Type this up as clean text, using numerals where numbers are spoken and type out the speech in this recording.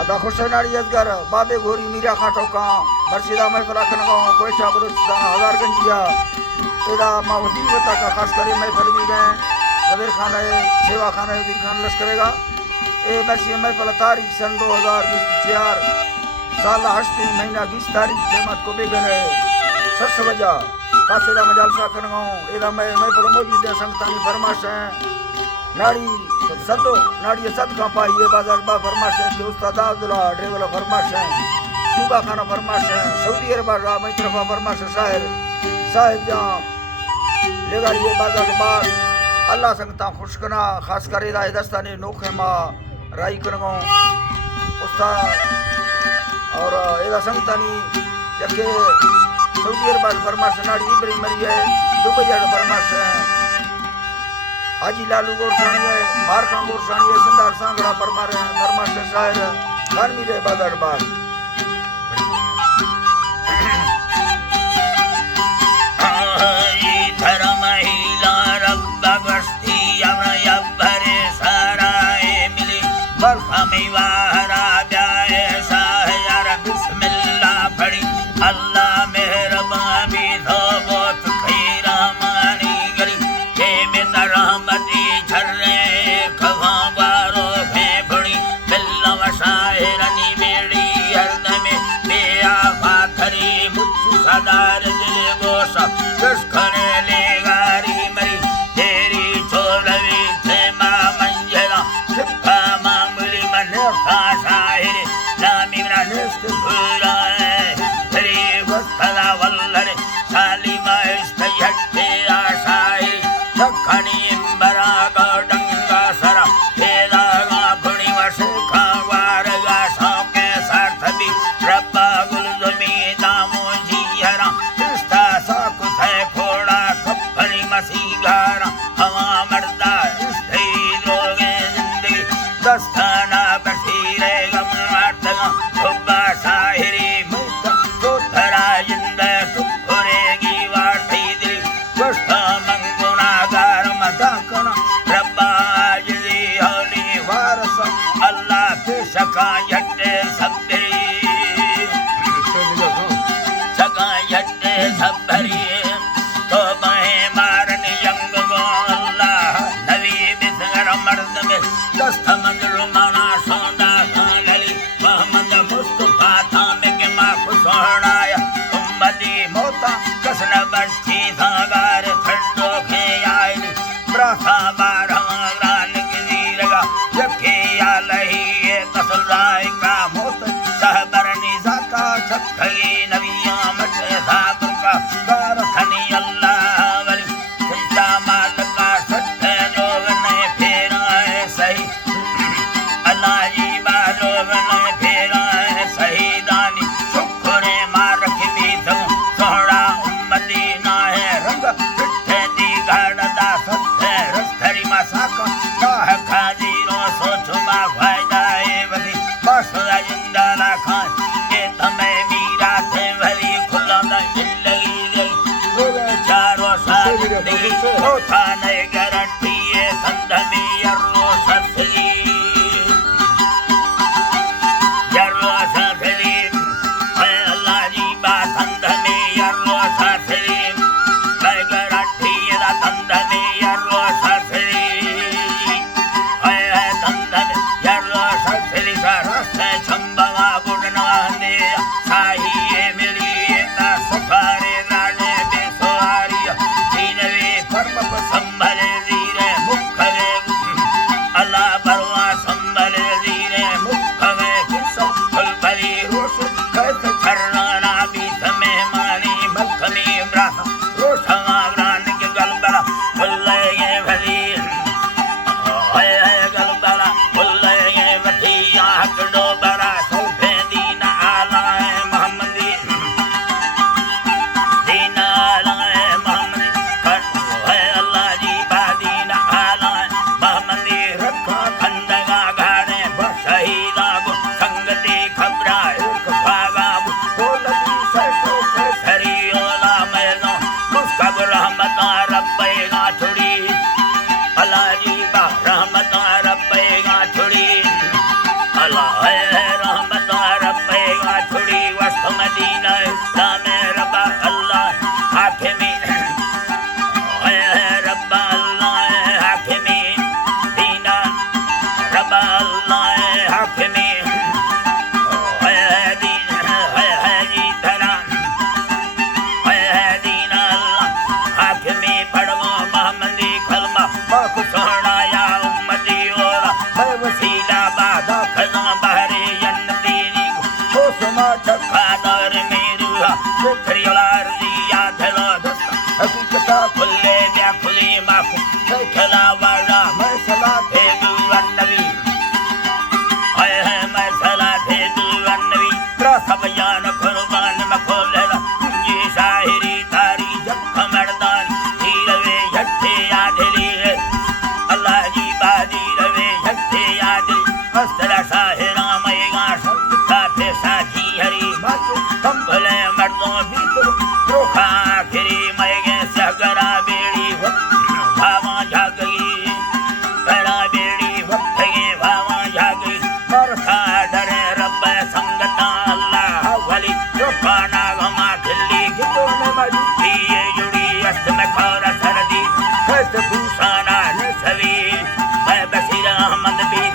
अदा खुशनाड़ी अजगर बाबे घोरी मीरा खाटो का बरसीदा महफिल अखन गाँव कोयठा बलूचिस्तान हजारगंजिया एदा माँ वसी बता का खास करे महफिल भी गए जबीर खान है सेवा खान है उदीर खान लश्करेगा ए बरसी महफिल तारीख सन 2024 साल हश्ती महीना 20 तारीख फेमत को बेगन है 6 बजा कासेदा मजालसा अखन गाँव एदा महफिल मौजूद है संगतानी फरमाश है नाड़ी सदो नाड़ी सद का पाई ये बाजार बा फरमाश है कि उस्ताद अब्दुल्ला ड्राइवर फरमाश है सूबा खाना फरमाश है सऊदी अरब रा मई तरफा फरमाश शायर साहिब जहां लेगाड़ी ये बाजार के बाद अल्लाह संगता खुश कना खास करे दा दस्तानी नोखे मा राई करगो उस्ताद और एदा संगतानी जके सऊदी अरब फरमाश नाड़ी इब्राहिम मरी है दुबई फरमाश है हाजी लालू गोरसानी है मारका गोरसानी है सिंधार सांगड़ा फरमार है फरमाश शायर खानवी रे बाजार बाग धर्म हिला रब्बा गस्ती अमय भरे सराय मिली बरखा में वारा जाए शाहर बिस्मिल्लाह पढ़ी अल्लाह मेहरबान भी धो बहुत खैरा मानी गली के में रहमती झर्रे खवा वारो भेबड़ी बिल्ला शाहरनी बेड़ी हरद में बेआ पाथरी मुच्छ सदार दिल गोसा दुष्खने ले गारी मरी तेरी छोड़वी थे मां मंजला सिप्पा मामूली मन का शाहिर नामी मेरा निस्त भूला है तेरी वस्तला वल्लर साली माइस्त यट्टे आशाई दखनी बरा गडंगा सरा तेरा गाफड़ी वशखा वारगा सौके साथ भी रब्बा गुलजुमी दामो जीहरा इस्ता साक थे फोड़ा कफनी मसीगारा हवा मर्दा इस्ते लोगे जिंदगी दस्ताना बशीरे गम मर्दगा हुब्बा शाहिरी मुक्ता तो धरा जिंदा तुखरेगी वार्थी दिल गुस्ता मंगुना गार मदा कना रब्बा जदी होली वारस अल्लाह के शका यट्टे सबरी शका यट्टे सबरी तो बहे मारन यंग गो अल्लाह नबी बिसगर मर्द में दस्त मंजर माना सोंदा गली मोहम्मद मुस्तफा था में के मां को सोहराया उम्मती मोता कसन बच्ची सागार ठंडो खे आइली ब्रथा बारहवान की जीरगा जखे या लही ये कसराय का मोत सहबरनी जाका छखई नबिया मत साब का दार खनी अल्लाह वली चिंता माल का सत्य जोग ने फेरा है सही अल्लाह जी बारोग ने फेरा है सही दानी शुक्रे मार रखी भी सोहरा उम्मती ना है रंग पिठे दी गाड़ा सत्य रस्तरी मसाका काह खाजीरो सोचो मा फायदा है वली बस जिंदा ना खान के तमे मीरा थे भली खुला न जिंदगी गई लोगे चारों साथ दी होता नहीं गारंटी है संधमी यरो ससली यरो ससली है अल्लाह जी बा संधमी यरो ससली है गारंटी है संधमी यरो ससली है संधमी यरो ससली सा रास्ते छंबवा गुडना दे साही मिली ना सफारे राने बेसवारिया दीनवे कर्म को संभले जीरे मुखरे अल्लाह परवा संभले जीरे मुखरे किसो फल भली रोश कैस करना ना भी समय मानी मखमी ब्राह रोशवा ग्रान के गलबला फुल्ले ये भली है गलबला फुल्ले ये वठी आंख डो बरा अल्लाह है रहमत रब्बे छोड़ी वस्त मदीना इस्लाम रब्बा अल्लाह हाकिमी है रब्बा अल्लाह हाकिमी दीना रब्बा अल्लाह हाकिमी है दीन है जी धरा है दीना अल्लाह हाकिमी पढ़वो मोहम्मदी कलमा बाखुसोना या उम्मती और वसीला बादा खजा बहरे जन्नतीनी हो समा छक्का दर मेरुहा खरियोला रिया थलो दस्ता हकीकता खुले ब्या खुली माखु खला वाला मसला थे दुवन नबी है मसला थे दुवन नबी रस बयान कुर्बान मखोले ये शायरी तारी जब मर्दान हीरवे झट्टे आदली अल्लाह जी बाजी रवे झट्टे आदली असला साहिरा मैगा साथे साथी हरी बातों हम भले मर्दों भी तो रोखा आखिरी मैगे सगरा बेड़ी भावा जागई करा बेड़ी वक्त भावा जागई बरखा डरे रब संगता अल्लाह वली रोकाना गमा खिल्ली गिदों में मजूदी ये जुड़ी अस्त में खौरा सरदी खत भूसाना नसवी मैं बसीर अहमद भी